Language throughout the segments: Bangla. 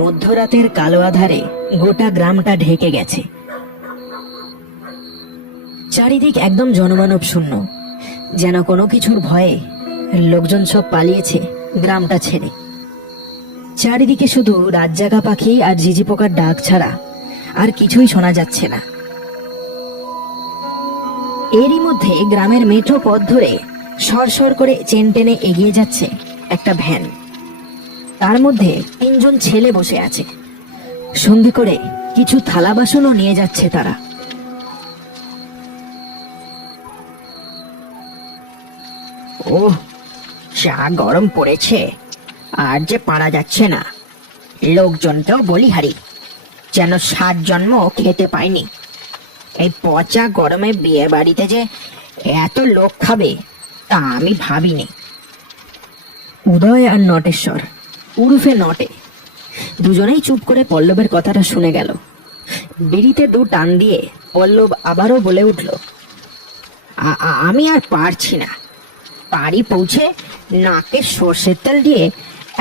মধ্যরাতের কালো আধারে গোটা গ্রামটা ঢেকে গেছে। চারিদিক একদম জনমানব শূন্য, যেন কোনো কিছুর ভয়ে লোকজন সব পালিয়েছে গ্রামটা ছেড়ে। চারিদিকে শুধু রাতজাগা পাখি আর ঝিঝি পোকার ডাক ছাড়া আর কিছুই শোনা যাচ্ছে না। এরই মধ্যে গ্রামের মেঠো পথ ধরে সরসর করে চেন টেনে এগিয়ে যাচ্ছে একটা ভ্যান। তার মধ্যে 3 জন ছেলে বসে আছে, সঙ্গে করে কিছু থালা বাসনও নিয়ে যাচ্ছে তারা। ও, যা গরম পড়েছে, আর যে পারা যাচ্ছে না। লোকজনকেও বলি হারি, যেন 7 জন্ম খেতে পায়নি। এই পচা গরমে বিয়ে বাড়িতে যে এত লোক খাবে তা আমি ভাবিনি। উদয় আর নটেশ্বর উরুফে নটে দুজনেই চুপ করে পল্লবের কথাটা শুনে গেল। বিড়িতে 2 টান দিয়ে পল্লব আবারও বলে উঠল, আমি আর পারছি না। বাড়ি পৌঁছে নাকে সর্ষের তেল দিয়ে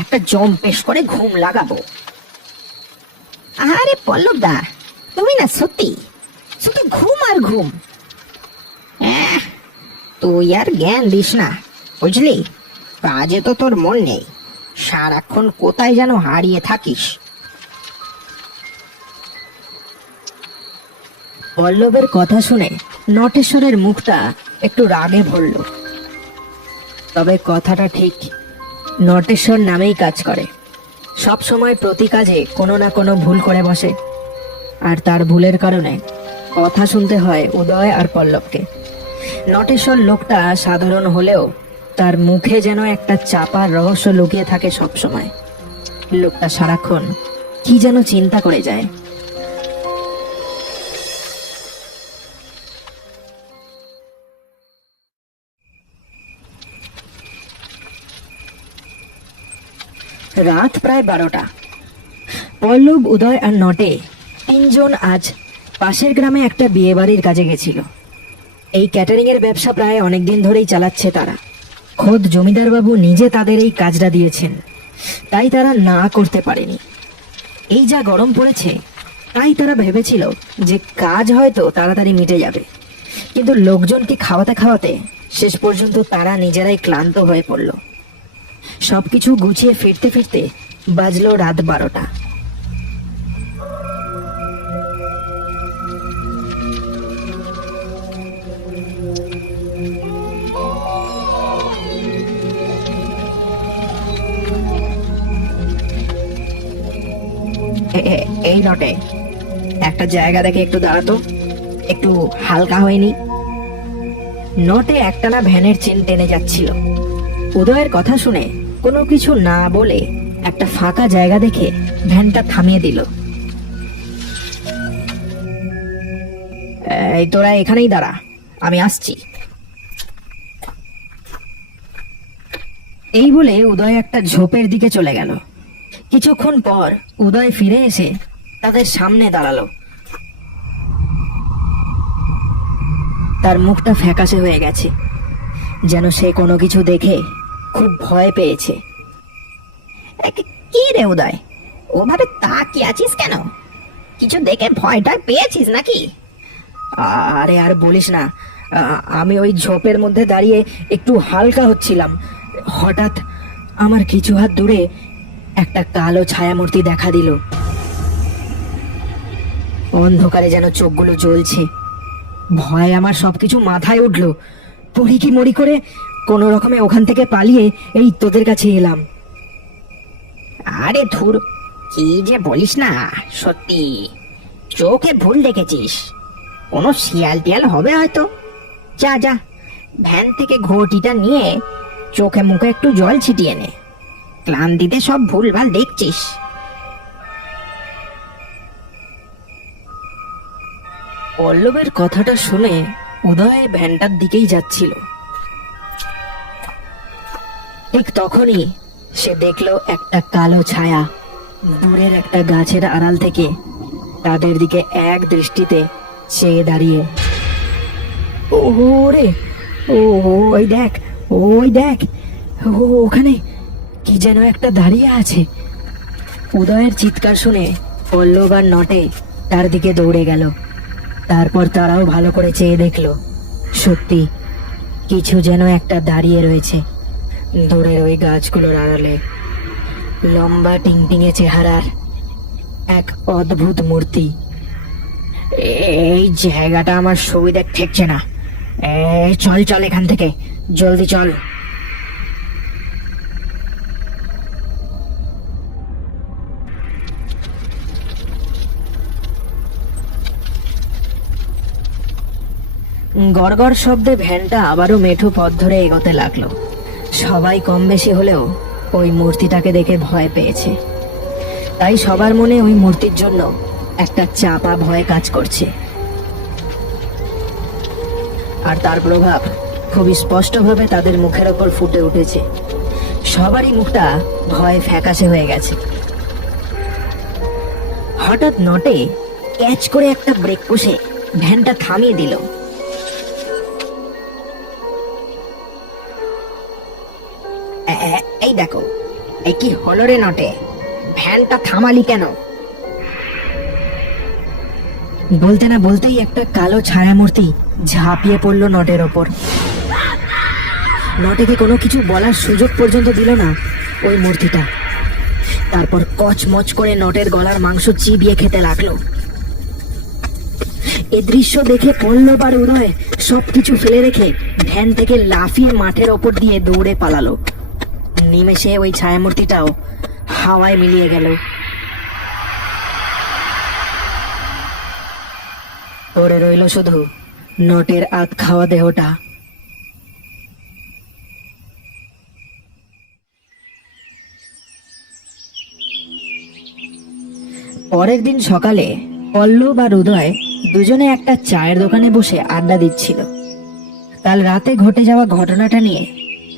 একটা জম্পেশ করে ঘুম লাগাবো। আরে পল্লব দা, তুমি না সত্যি শুধু ঘুম আর ঘুম। তুই আর জ্ঞান দিস না, বুঝলি? কাজে তো তোর মন নেই, সারাক্ষণ কোথায় যেন হারিয়ে থাকিস। পল্লবের কথা শুনে নটেশ্বরের মুখটা একটু রাগে ভরল। তবে কথাটা ঠিক, নটেশ্বর নামেই কাজ করে, সব সময় প্রতি কাজে কোনো না কোনো ভুল করে বসে। আর তার ভুলের কারণে কথা শুনতে হয় উদয় আর পল্লবকে। নটেশ্বর লোকটা সাধারণ হলেও তার মুখে যেন একটা চাপার রহস্য লুকিয়ে থাকে সব সময়। লোকটা সারাক্ষণ কি যেন চিন্তা করে যায়। রাত প্রায় 12টা। পল্লব, উদয় আর নটে 3 জন আজ পাশের গ্রামে একটা বিয়ে বাড়ির কাজে গেছিল। এই ক্যাটারিং এর ব্যবসা প্রায় অনেকদিন ধরেই চালাচ্ছে তারা। খোদ জমিদার বাবু নিজে তাদের এই কাজটা দিয়েছেন, তাই তারা না করতে পারেনি। এই যা গরম পড়েছে, তাই তারা ভেবেছিল যে কাজ হয়তো তাড়াতাড়ি মিটে যাবে। কিন্তু লোকজনকে খাওয়াতে খাওয়াতে শেষ পর্যন্ত তারা নিজেরাই ক্লান্ত হয়ে পড়ল। সবকিছু গুছিয়ে ফিরতে ফিরতে বাজলো রাত 12টা। এই নটে, একটা জায়গা দেখে একটু দাঁড়াতো, একটু হালকা হয়নি। নটে একটানা ভ্যানের চেন টেনে যাচ্ছিল। উদয়ের কথা শুনে কোনো কিছু না বলে একটা ফাঁকা জায়গা দেখে ভ্যানটা থামিয়ে দিল। এই তোরা এখানেই দাঁড়া, আমি আসছি। এই বলে উদয় একটা ঝোপের দিকে চলে গেল। কিছুক্ষণ পর উদয় ফিরে এসে তাদের সামনে দাঁড়ালো। তার মুখটা ফ্যাকাশে হয়ে গেছে, যেন সে কোনো কিছু দেখে খুব ভয় পেয়েছে। কি রে উদয়, ওভাবে তাকিয়ে আছিস কেন? কিছু দেখে ভয়টা পেয়েছিস নাকি? আরে আর বলিস না, আমি ওই ঝোপের মধ্যে দাঁড়িয়ে একটু হালকা হচ্ছিলাম। হঠাৎ আমার কিছু হাত দূরে একটা কালো ছায়ামূর্তি দেখা দিল। অন্ধকারে যেন চোখগুলো জ্বলছে। ভয় আমার সবকিছু মাথায় উঠলো। পড়ি কি মরি করে কোনো রকমে ওখান থেকে পালিয়ে এই তোদের কাছে এলাম। আরে ধুর, কি যে বলিস না, সত্যি চোখে ভুল দেখেছিস। কোনো শিয়াল টিয়াল হবে হয়তো। যা যা, ভ্যান থেকে ঘটিটা নিয়ে চোখে মুখে একটু জল ছিটিয়ে নে। ক্লান্তিতে সব ভুলভাল দেখছিস। পল্লবের কথাটা শুনে উদয় ভ্যানটার দিকেই যাচ্ছিল। ঠিক তখনই সে দেখলো একটা কালো ছায়া দূরের একটা গাছের আড়াল থেকে তাদের দিকে এক দৃষ্টিতে চেয়ে দাঁড়িয়ে। ওরে, ও ওই দেখ, ওই দেখ, ওখানে কি যেন একটা দাঁড়িয়ে আছে। উদয়ের চিৎকার শুনে পল্লব আর নটে তার দিকে দৌড়ে গেল। তারপর তারাও ভালো করে চেয়ে দেখলো, সত্যি কিছু যেন একটা দাঁড়িয়ে রয়েছে দূরের ওই গাছগুলোর আড়ালে। লম্বা টিংটিঙে চেহারার এক অদ্ভুত মূর্তি। এই জায়গাটা আমার সুবিধা ঠেকছে না। চল চল এখান থেকে, জলদি চল। গড়গড় শব্দে ভ্যানটা আবারও মেঠো পথ ধরে এগোতে লাগলো। সবাই কম বেশি হলেও ওই মূর্তিটাকে দেখে ভয় পেয়েছে। তাই সবার মনে ওই মূর্তির জন্য একটা চাপা ভয় কাজ করছে। আর তার প্রভাব খুবই স্পষ্টভাবে তাদের মুখের ওপর ফুটে উঠেছে। সবারই মুখটা ভয় ফ্যাকাশে হয়ে গেছে। হঠাৎ নটে ক্যাচ করে একটা ব্রেক কষে ভ্যানটা থামিয়ে দিল। এই দেখো, এই কি হলো রে নটে, ভ্যানটা থামালি কেন? বলতে না বলতেই একটা কালো ছায়ামূর্তি ঝাঁপিয়ে পড়লো নটের ওপর। নটেকে কোনো কিছু বলার সুযোগ পর্যন্ত দিল না ওই মূর্তিটা। তারপর কচমচ করে নটের গলার মাংস চিবিয়ে খেতে লাগলো। এ দৃশ্য দেখে পল্লব আর উদয় সবকিছু ফেলে রেখে ভ্যান থেকে লাফিয়ে মাঠের ওপর দিয়ে দৌড়ে পালালো। নিমেষে ওই ছায়ামূর্তিটাও হাওয়ায় মিলিয়ে গেল। পড়ে রইল শুধু নটের আধ খাওয়া দেহটা। পরের দিন সকালে পল্লব আর উদয় দুজনে একটা চায়ের দোকানে বসে আড্ডা দিচ্ছিল। কাল রাতে ঘটে যাওয়া ঘটনাটা নিয়ে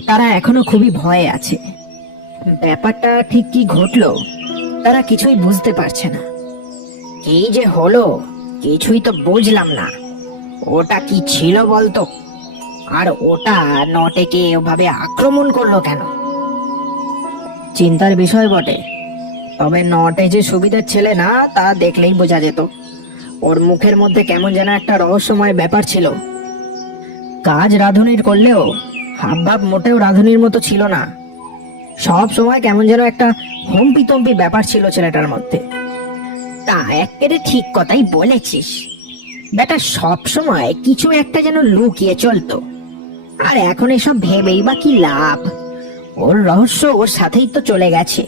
তারা এখনো খুবই ভয়ে আছে। ব্যাপারটা ঠিক কি ঘটলো তারা কিছুই বুঝতে পারছে না। কি যে হলো কিছুই তো বুঝলাম না। ওটা কি ছিল বলতো? আর ওটা নটেকে ওভাবে আক্রমণ করলো কেন? চিন্তার বিষয় বটে, তবে নটে যে সুবিধার ছেলে না তা দেখলেই বোঝা যেত। ওর মুখের মধ্যে কেমন যেন একটা রহস্যময় ব্যাপার ছিল। কাজ রাঁধুনির করলেও হাবভাব মোটেও রাঁধুনির মতো ছিল না। সব সময় কেমন যেন একটা হম্পিতম্পি ব্যাপার ছিল ছেলেটার মধ্যে। তা একেবারে ঠিক কথাই বলেছিস। বেটা সব সময় কিছু একটা যেন লুকিয়ে চলতো। আর এখন এসব ভেবেই বা কি লাভ? ওর রহস্য ওর সাথেই তো চলে গেছে।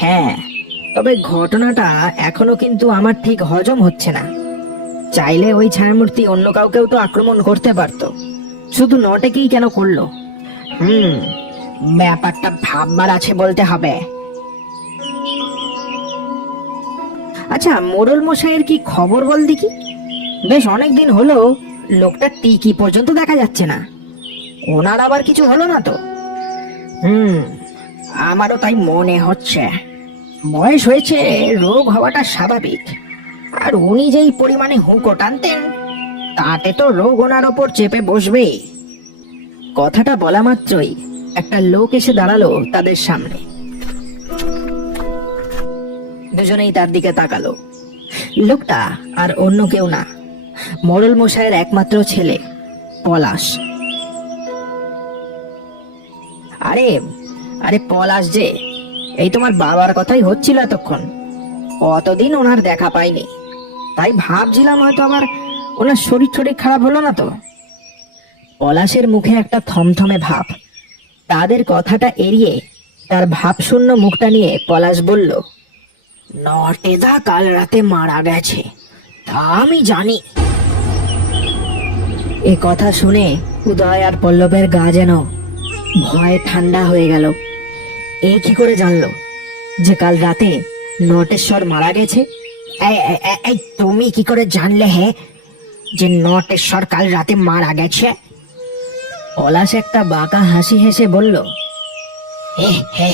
হ্যাঁ, তবে ঘটনাটা এখনো কিন্তু আমার ঠিক হজম হচ্ছে না। চাইলে ওই ছায়ামূর্তি অন্য কাউকেও তো আক্রমণ করতে পারতো, শুধু নটেকেই কেন করলো? ব্যাপারটা ভাববার আছে বলতে হবে। আচ্ছা, মোড়ল মশাইয়ের কি খবর বল দেখি? বেশ অনেকদিন হলো লোকটা টিকি পর্যন্ত দেখা যাচ্ছে না। ওনার আবার কিছু হলো না তো? আমারও তাই মনে হচ্ছে। বয়স হয়েছে, রোগ হওয়াটা স্বাভাবিক। আর উনি যেই পরিমাণে হুঁকো টানতেন তাতে তো রোগ ওনার ওপর চেপে বসবেই। কথাটা বলা মাত্রই একটা লোক এসে দাঁড়ালো তাদের সামনে। দুজনেই তার দিকে তাকালো। লোকটা আর অন্য কেউ না, মোড়ল মশাইয়ের একমাত্র ছেলে পলাশ। আরে আরে পলাশ যে, এই তোমার বাবার কথাই হচ্ছিল এতক্ষণ। কতদিন ওনার দেখা পাইনি, তাই ভাবছিলাম হয়তো আবার ওনার শরীর টরীর খারাপ হলো না তো। পলাশের মুখে একটা থমথমে ভাব। তাদের কথাটা এড়িয়ে তার ভাবশূন্য মুখটা নিয়ে পলাশ বলল, নটেদা কাল রাতে মারা গেছে, তা আমি জানি। এ কথা শুনে উদয় আর পল্লবের গা যেন ভয়ে ঠান্ডা হয়ে গেল। এ কি করে জানলো যে কাল রাতে নটেশ্বর মারা গেছে? এই তুমি কি করে জানলে? হে, যে নটেশ্বর কাল রাতে মারা গেছে? পলাশ একটা বাঁকা হাসি হেসে বলল, হে হে,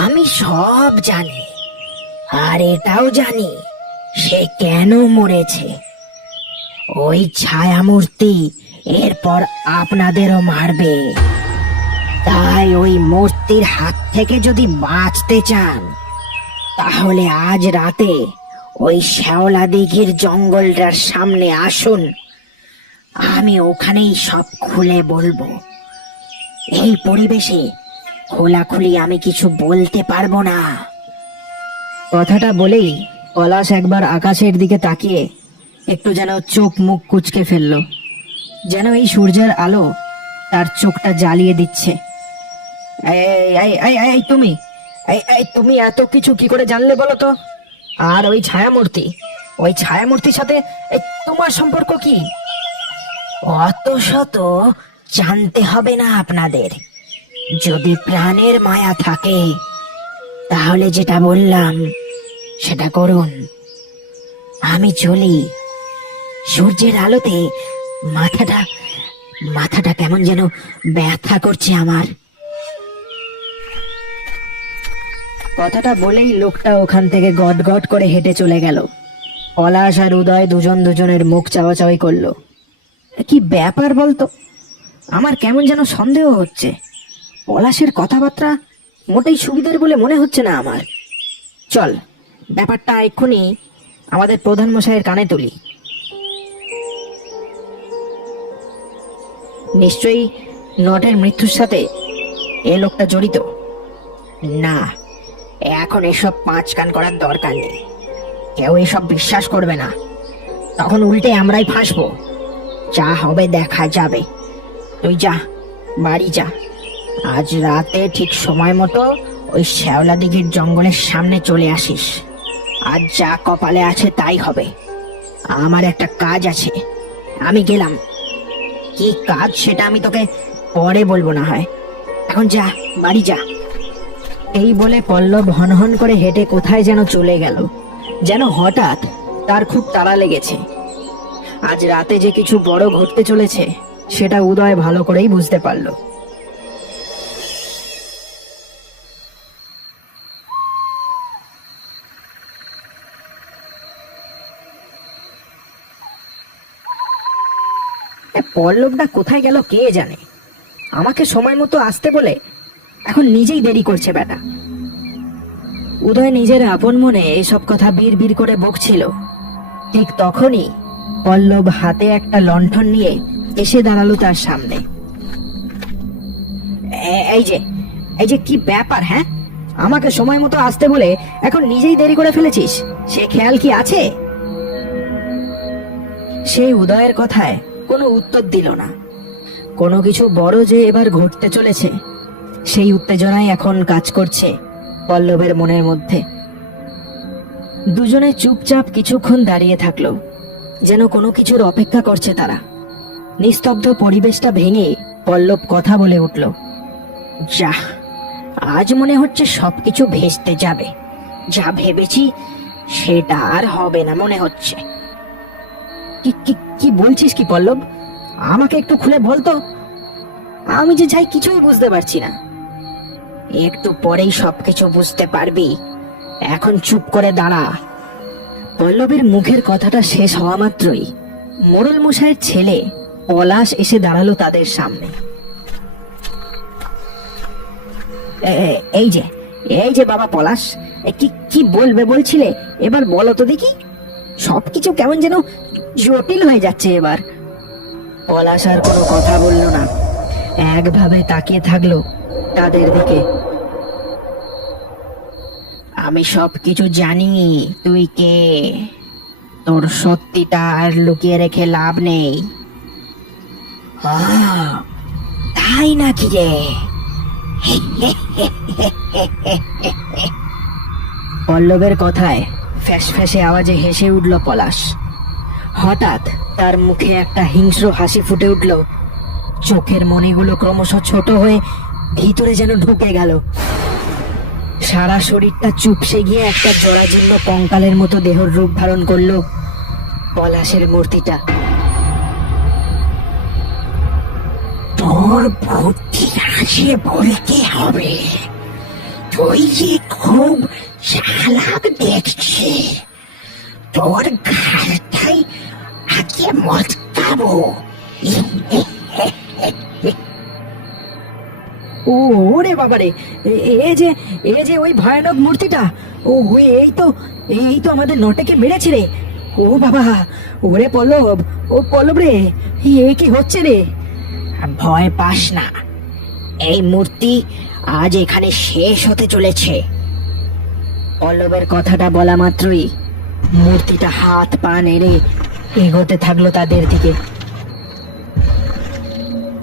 আমি সব জানি, আর এটাও জানি সে কেন মরেছে। ওই ছায়ামূর্তি এরপর আপনাদেরও মারবে। তাই ওই মূর্তির হাত থেকে যদি বাঁচতে চান, তাহলে আজ রাতে ওই শ্যাওলা দিঘির জঙ্গলটার সামনে আসুন। আমি ওখানেই সব খুলে বলবো। এই পরিবেশে খোলাখুলি আমি কিছু বলতে পারবো না। কথাটা বলেই পলাশ একবার আকাশের দিকে তাকিয়ে একটু যেন চোখ মুখ কুঁচকে ফেলল, যেন এই সূর্যের আলো তার চোখটা জ্বালিয়ে দিচ্ছে। এই এই এই এই তুমি, এই তুমি এত কিছু কি করে জানলে বলো তো? আর ওই ছায়ামূর্তির সাথে তোমার সম্পর্ক কি? অত শত জানতে হবে না আপনাদের। যদি প্রাণের মায়া থাকে, তাহলে যেটা বললাম সেটা করুন। আমি চলি। সূর্যের আলোতে মাথাটা মাথাটা কেমন যেন ব্যথা করছে আমার। কথাটা বলেই লোকটা ওখান থেকে গট গট করে হেঁটে চলে গেল। পলাশ আর উদয় দুজন দুজনের মুখ চাওয়াচাওয়ি করলো। কি ব্যাপার বলতো? আমার কেমন যেন সন্দেহ হচ্ছে। পলাশের কথাবার্তা মোটেই সুবিধার বলে মনে হচ্ছে না আমার। চল, ব্যাপারটা এক্ষুনি আমাদের প্রধান মশাইয়ের কানে তুলি। নিশ্চয়ই নটের মৃত্যুর সাথে এ লোকটা জড়িত। না, এখন এসব পাঁচ কান করার দরকার নেই। কেউ এসব বিশ্বাস করবে না, তখন উল্টে আমরাই ফাঁসবো। যা হবে দেখা যাবে। তুই যা, বাড়ি যা। আজ রাতে ঠিক সময় মতো ওই শ্যাওলা দিঘির জঙ্গলের সামনে চলে আসিস। আজ যা কপালে আছে তাই হবে। আমার একটা কাজ আছে, আমি গেলাম। কি কাজ সেটা আমি তোকে পরে বলবো না হয়। এখন যা, বাড়ি যা। এই বলে পল্লব হনহন করে হেঁটে কোথায় যেন চলে গেল। যেন হঠাৎ তার খুব তাড়া লেগেছে। আজ রাতে যে কিছু বড় ঘটতে চলেছে সেটা উদয় ভালো করেই বুঝতে পারল। পল্লবটা কোথায় গেল কে জানে। আমাকে সময় মতো আসতে বলে এখন নিজেই দেরি করছে বেটা। উদয় নিজের আপন মনে এসব কথা বীর বীর করে বকছিল। ঠিক তখনই পল্লব হাতে একটা লণ্ঠন নিয়ে এসে দাঁড়ালো তার সামনে। এই যে কি ব্যাপার? হ্যাঁ, আমাকে সময় মতো আসতে বলে এখন নিজেই দেরি করে ফেলেছিস, সে খেয়াল কি আছে? সেই উদয়ের কথায় কোনো উত্তর দিল না। কোনো কিছু বড় যে এবার ঘটতে চলেছে সেই উত্তেজনাই এখন কাজ করছে পল্লবের মনের মধ্যে। দুজনে চুপচাপ কিছুক্ষণ দাঁড়িয়ে থাকলো, যেন কোনো কিছুর অপেক্ষা করছে তারা। নিস্তব্ধ পরিবেশটা ভেঙে পল্লব কথা বলে উঠল। যা, আজ মনে হচ্ছে সবকিছু ভেস্তে যাবে। যা ভেবেছি সেটা আর হবে না মনে হচ্ছে। কি কি কি বলছিস কি পল্লব? আমাকে একটু খুলে বলতো, আমি যে যাই কিছুই বুঝতে পারছি না। একটু পরেই সবকিছু বুঝতে পারবি, এখন চুপ করে দাঁড়া। পল্লবের মুখের কথাটা শেষ হওয়া মাত্রই মোড়ল মশাইয়ের ছেলে পলাশ এসে দাঁড়ালো তাদের সামনে। এই যে বাবা পলাশ, কি কি বলবে বলছিলে? এবার বলো তো দেখি। সবকিছু কেমন যেন জটিল হয়ে যাচ্ছে এবার। পলাশ আর কোনো কথা বলল না, একভাবে তাকিয়ে থাকলো তাদের দিকে। আমি সবকিছু জানি তুই কে। তোর সত্যিটা আর লুকিয়ে রেখে লাভ নেই। তাই নাকি রে? পল্লবের কথায় ফ্যাস ফ্যাসে আওয়াজে হেসে উঠল পলাশ। হঠাৎ তার মুখে একটা হিংস্র হাসি ফুটে উঠল। চোখের মণিগুলো ক্রমশ ছোট হয়ে ভিতরে যেন ঢুকে গেল। সারা শরীরটা চুপসে গিয়ে একটা জরাজীর্ণ কঙ্কালের মতো দেহর রূপ ধারণ করলো। পলাশের মূর্তিটা। তোর বুদ্ধি আছে বলতে হবে, তুই যে খুব চালাক দেখছি। তোর ঘাড়টাই আগে মটকাবো। ও ওরে বাবারে, এ যে ওই ভয়ানক মূর্তিটা। ও এই তো আমাদের নটেকে মেরেছে রে। ও বাবা, ওরে পল্লব, ও পল্লব রে, এ কি হচ্ছে রে? ভয় পাস না, এই মূর্তি আজ এখানে শেষ হতে চলেছে। পল্লবের কথাটা বলা মাত্রই মূর্তিটা হাত পা নেড়ে এগোতে থাকলো তাদের দিকে।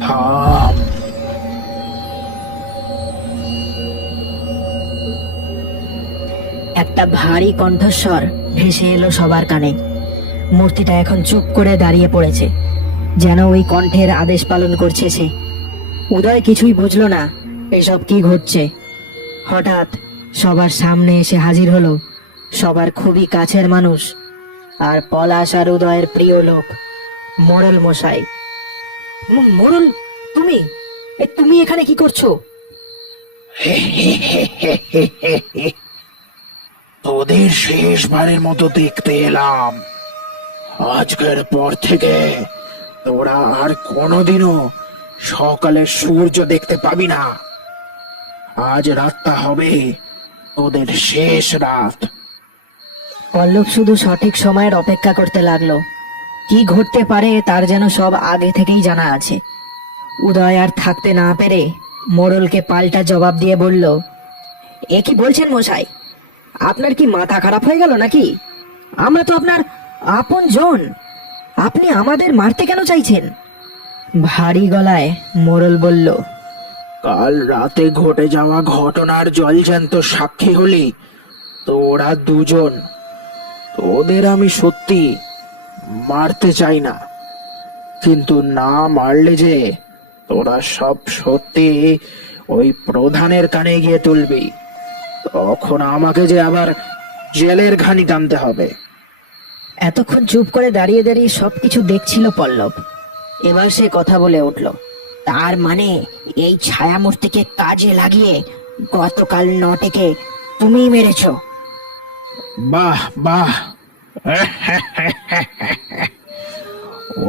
থাম। একটা ভারী কণ্ঠস্বর ভেসে এলো সবার কানে। মূর্তিটা এখন চুপ করে দাঁড়িয়ে পড়েছে, যেন ওই কণ্ঠের আদেশ পালন করছে সে। উদয় কিছুই বুঝলো না এসব কি ঘটছে। হঠাৎ সবার সামনে এসে হাজির হলো সবার খুবই কাছের মানুষ, আর পলাশ আর উদয়ের প্রিয় লোক মোড়ল মশাই। মোড়ল, তুমি এখানে কি করছো? তোদের শেষবারের মতো দেখতে এলাম। আজকের পর থেকে তোরা আর কোনোদিনও সকালের সূর্য দেখতে পাবি না। আজ রাতটা হবে তোদের শেষ রাত। পল্লব শুধু সঠিক সময়ের অপেক্ষা করতে লাগলো। কি ঘটতে পারে তার যেন সব আগে থেকেই জানা আছে। উদয় আর থাকতে না পেরে মোড়লকে পাল্টা জবাব দিয়ে বলল, এ কি বলছেন মশাই? আপনার কি মাথা খারাপ হয়ে গেল নাকি? আমরা তো আপনার আপন জন, আপনি আমাদের মারতে কেন চাইছেন? ভারী গলায় মোড়ল বলল, কাল রাতে ঘটে যাওয়া ঘটনার জলজ্যান্ত সাক্ষী হলি তোরা দুজন। তোদের আমি সত্যি মারতে চাই না, কিন্তু না মারলে যে তোরা সব সত্যি ওই প্রধানের কানে গিয়ে তুলবি, তখন আমাকে যে আবার জেলের ঘানি টানতে হবে। এতক্ষণ চুপ করে দাঁড়িয়ে দাঁড়িয়ে সবকিছু দেখছিল পল্লব। এবার সে কথা বলে উঠল, তার মানে এই ছায়ামূর্তিকে কাজে লাগিয়ে গতকাল নটেকে তুমি মেরেছো? বাহ বাহ,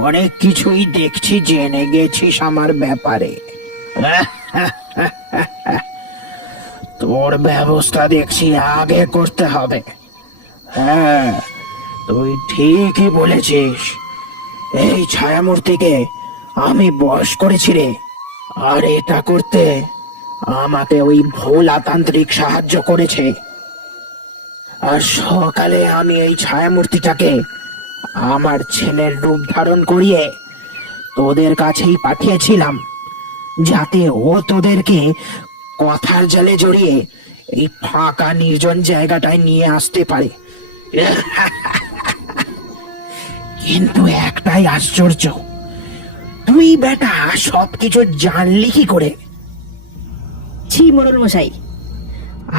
অনেক কিছুই দেখছি জেনে গেছিস আমার ব্যাপারে। তোর ব্যবস্থা দেখছি আগে করতে হবে। হ্যাঁ, তুই ঠিকই বলেছিস, এই ছায়ামূর্তিকে আমি বশ করেছি রে। আর এটা করতে আমাকে ওই ভোলাতান্ত্রিক সাহায্য করেছে। আর সকালে আমি এই ছায়ামূর্তিটাকে আমার ছেলের রূপ ধারণ করিয়ে তোদের কাছেই পাঠিয়েছিলাম, যাতে ও তোদেরকে কথার জালে জড়িয়ে এই ফাঁকা নির্জন জায়গাটায় নিয়ে আসতে পারে। কিন্তু একটাই আশ্চর্য, তুই বেটা সবকিছু জানলি কি করে? ছি মোড়ল মশাই,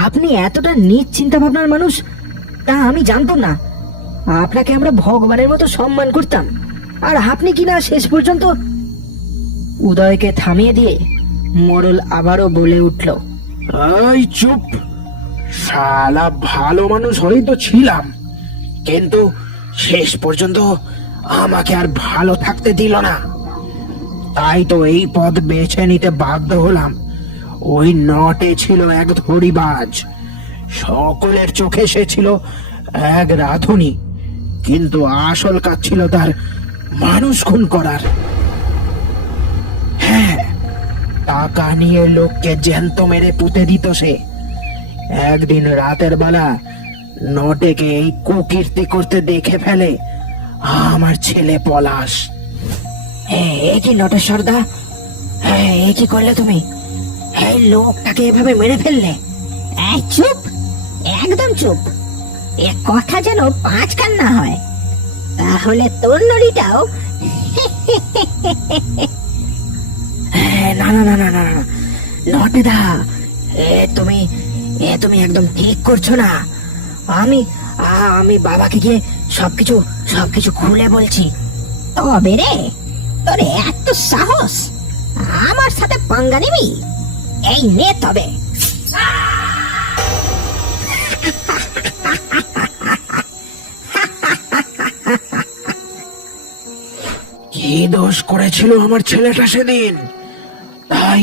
আপনি এতটা নিজ চিন্তা ভাবনার মানুষ তা আমি জানতাম না। আপনাকে আমরা ভগবানের মতো সম্মান করতাম, আর আপনি কিনা শেষ পর্যন্ত। উদয়কে থামিয়ে দিয়ে মোড়ল আবারও বলে উঠল, এই চুপ! শালা ভালো মানুষ হয়তো ছিলাম, কিন্তু শেষ পর্যন্ত আমাকে আর ভালো থাকতে দিল না। তাই তো এই পথ বেছে নিতে বাধ্য হলাম। ওই নটে ছিল এক ধড়িবাজ, সকলের চোখে সে ছিল এক রাধুনী, কিন্তু আসল কাজ ছিল তার মানুষ খুন করার। হ্যাঁ, টাকা নিয়ে লোককে জ্যান্ত মেরে পুঁতে দিত সে। একদিন রাতের বেলা নটেকে এই কুকীর্তি করতে দেখে ফেলে আমার ছেলে পলাশ। এ কি নটেশ্বরদা, এ কি করলে তুমি? এই লোকটাকে এভাবে মেরে ফেললে? চুপ, একদম চুপ। এ কথা যেন পাঁচ কান্না হয়, তাহলে তোর নড়িটাও। না না না না না, নটেদা, তুমি একদম ঠিক করছো না। আমি আমি বাবাকে গিয়ে সবকিছু সবকিছু খুলে বলছি। তবে রে, তোর এত সাহস, আমার সাথে পাঙ্গা নিবি? এই নে তবে। কি দোষ করেছিল আমার ছেলেটা সেদিন? তাই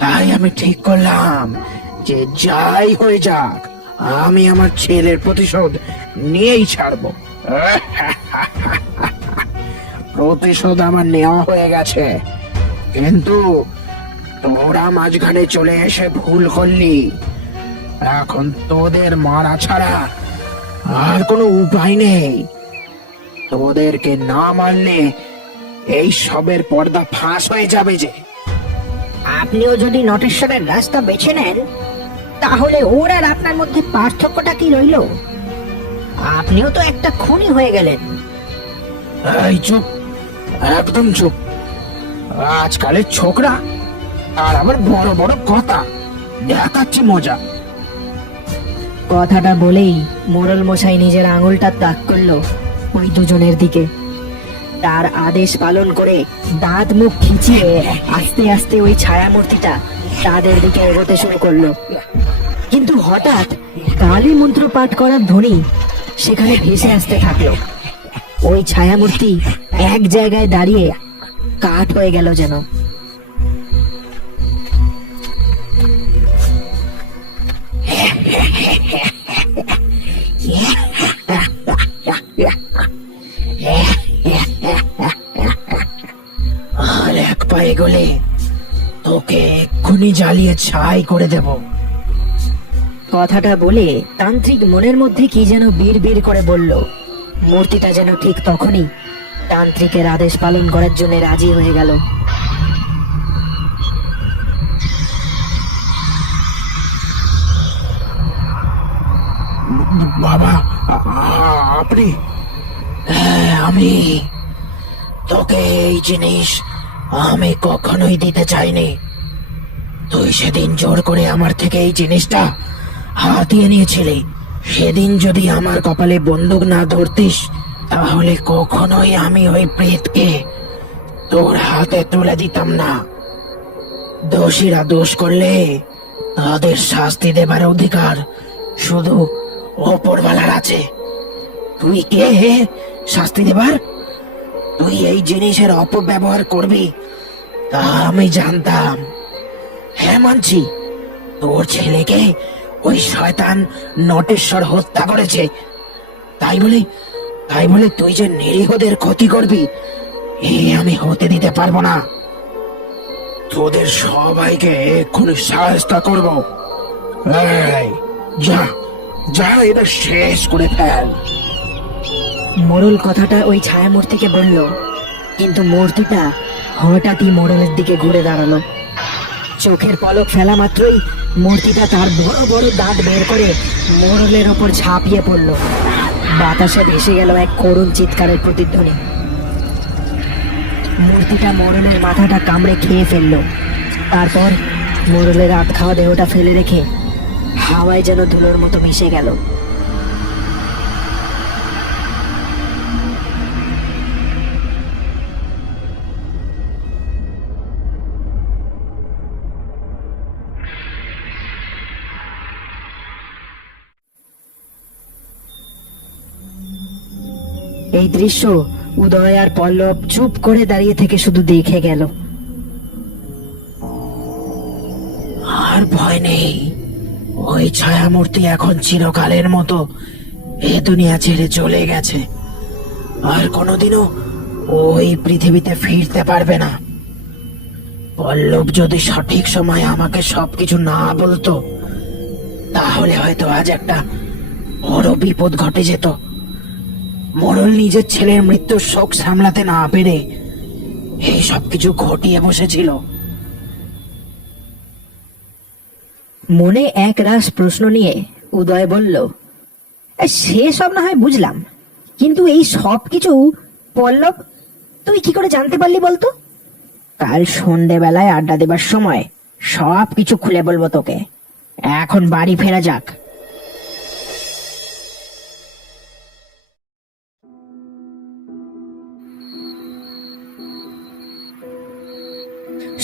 তাই আমি ঠিক করলাম যে যাই হয়ে যাক, আমি আমার ছেলের প্রতিশোধ নিয়েই ছাড়বো। প্রতিশোধ আমার নেওয়া হয়ে গেছে, কিন্তু তোরা মাঝখানে চলে এসে ভুল করলি। এখন তোদের মারা ছাড়া আর কোনো উপায় নেই। তোদেরকে না মারলে এই সবের পর্দা ফাঁস হয়ে যাবে যে। আপনিও যদি নটেশ্বরের রাস্তা বেছে নেন, তাহলে ওর আর আপনার মধ্যে পার্থক্যটা কি রইল? আপনিও তো একটা খুনি হয়ে গেলেন। এই চুপ, একদম চুপ। আজকালের ছোকরা আর আবার বড় বড় কথা দেখাচ্ছে মজা। কথাটা বলেই মোড়ল মশাই নিজের আঙুলটা তাক করলো ওই দুজনের দিকে। তার আদেশ পালন করে দাঁত মুখ খিচিয়ে আস্তে আস্তে ওই ছায়ামূর্তিটা তাদের দিকে এগোতে শুরু করলো। কিন্তু হঠাৎ কালী মন্ত্র পাঠ করার ধ্বনি সেখানে ভেসে আসতে থাকলো। ওই ছায়ামূর্তি এক জায়গায় দাঁড়িয়ে কাঠ হয়ে গেল যেন। আর এক পায়ে গেলে তোকে এক্ষুনি জ্বালিয়ে ছাই করে দেব। কথাটা বলে তান্ত্রিক মনের মধ্যে কি যেন বিড় করে বলল। মূর্তিটা যেন ঠিক তখনই তান্ত্রিকের আদেশ পালন করার জন্য রাজি হয়ে গেল। বাবা, আপনি? হ্যাঁ, আমি। তোকে এই জিনিস আমি কখনোই দিতে চাইনি। তুই সেদিন জোর করে আমার থেকে এই জিনিসটা হাতিয়ে নিয়েছিলি। সেদিন যদি আমার কপালে বন্দুক না ধরতিস, তাহলে কখনোই আমি ওই প্রেতকে তোর হাতে তুলে দিতাম না। দোষীরা দোষ করলে তাদের শাস্তি দেবার অধিকার শুধু ওপরওয়ালার আছে। তুই কে হে শাস্তি দেবার? তুই এই জিনিসের অপব্যবহার করবি তা আমি জানতাম। হ্যাঁ, মানছি, তোর ছেলেকে ওই শয়তান নটেশ্বর হত্যা করেছে। তাই বলে তুই যে নিরীহদের ক্ষতি করবি, এ আমি হতে দিতে পারবো না। তোদের সবাইকে এক্ষুনি সাহায্য করব। এই, যা যা, এদের শেষ করে ফেল। মোড়ল কথাটা ওই ছায়ামূর্তিকে বলল, কিন্তু মূর্তিটা হঠাৎই মোড়লের দিকে ঘুরে দাঁড়ালো। চোখের পলক ফেলা মাত্রই মূর্তিটা তার বড় বড় দাঁত বের করে মোড়লের ওপর ঝাঁপিয়ে পড়ল। বাতাসে ভেসে গেল এক করুণ চিৎকারের প্রতিধ্বনি। মূর্তিটা মোড়লের মাথাটা কামড়ে খেয়ে ফেললো। তারপর মোড়লের আধ খাওয়া দেহটা ফেলে রেখে হাওয়ায় যেন ধুলোর মতো মিশে গেল। এই দৃশ্য উদয় আর পল্লব চুপ করে দাঁড়িয়ে থেকে শুধু দেখে গেল। আর ভয় নেই। ওই ছায়ামূর্তি এখন চিরকালের মতো এ দুনিয়া ছেড়ে চলে গেছে। আর কোনোদিনও ওই পৃথিবীতে ফিরতে পারবে না। পল্লব যদি সঠিক সময় আমাকে সবকিছু না বলতো, তাহলে হয়তো আজ একটা বড় বিপদ ঘটে যেত। মোড়ল নিজের ছেলের মৃত্যুর শোক সামলাতে না পেরে এই সবকিছু ঘটিয়ে বসেছিল। মনে এক রাশ প্রশ্ন নিয়ে উদয় বলল, সে সব না হয় বুঝলাম, কিন্তু এই সব কিছু পল্লব তুই কি করে জানতে পারলি বলতো? কাল সন্ধেবেলায় আড্ডা দেবার সময় সব কিছু খুলে বলবো তোকে। এখন বাড়ি ফেরা যাক।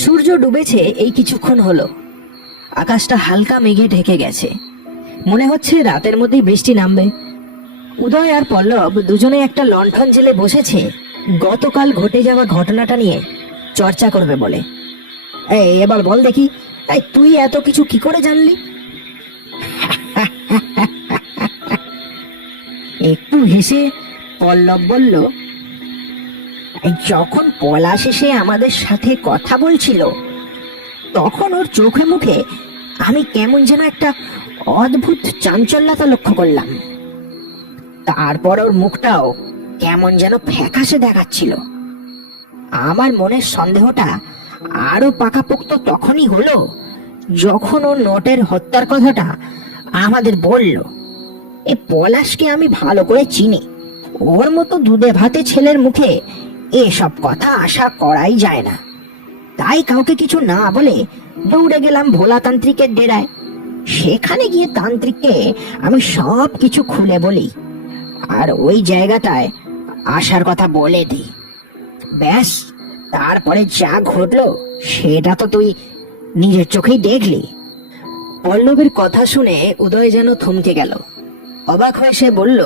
সূর্য ডুবেছে এই কিছুক্ষণ হলো। আকাশটা হালকা মেঘে ঢেকে গেছে, মনে হচ্ছে রাতের মধ্যেই বৃষ্টি নামবে। উদয় আর পল্লব দুজনে একটা লণ্ঠন জেলে বসেছে গতকাল ঘটে যাওয়া ঘটনাটা নিয়ে চর্চা করবে বলে। এই এবার বল দেখি, এই তুই এত কিছু কি করে জানলি? একটু হেসে পল্লব বলল, যখন পলাশ এসে আমাদের সাথে কথা বলছিল, তখন ওর চোখে মুখে আমি কেমন যেন একটা অদ্ভুত চাঞ্চল্যতা লক্ষ্য করলাম। তারপর ওর মুখটাও কেমন যেন ফ্যাকাশে দেখাচ্ছিল। আমার মনের সন্দেহটা আরো পাকাপোক্ত তখনই হলো যখন ও নোটের হত্যার কথাটা আমাদের বলল। এ পলাশকে আমি ভালো করে চিনি, ওর মতো দুধে ভাতে ছেলের মুখে এসব কথা আশা করাই যায় না। তাই কাউকে কিছু না বলে দৌড়ে গেলাম ভোলা তান্ত্রিকের ডেরায়। সেখানে গিয়ে তান্ত্রিককে আমি সব কিছু খুলে বলি, আর ওই জায়গাটায় আসার কথা বলে দিই। ব্যাস, তারপরে যা ঘটলো সেটা তো তুই নিজের চোখেই দেখলি। পল্লবের কথা শুনে উদয় যেন থমকে গেল। অবাক হয়ে সে বলল,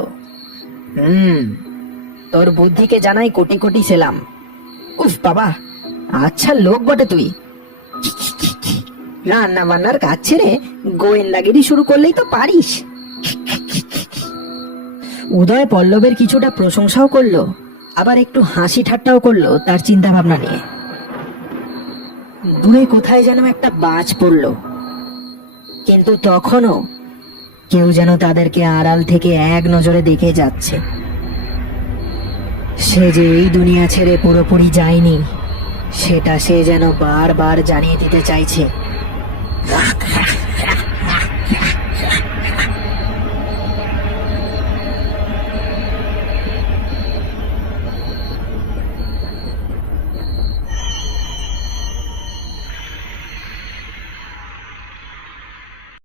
তোর বুদ্ধিকে জানাই কোটি কোটি সেলাম। উফ বাবা, আচ্ছা লোক বটে তুই। রান্না বান্নার কাজ ছেড়ে গোয়েন্দাগিরি শুরু করলেই তো পারিস। উদয় পল্লবের কিছুটা প্রশংসাও করলো, আবার একটু হাসি ঠাট্টাও করলো তার চিন্তা ভাবনা নিয়ে। দূরে কোথায় যেন একটা বাজ পড়ল, কিন্তু তখনও কেউ যেন তাদেরকে আড়াল থেকে এক নজরে দেখে যাচ্ছে। সে যে এই দুনিয়া ছেড়ে পুরোপুরি যায়নি সেটা সে যেন বারবার জানিয়ে দিতে চাইছে।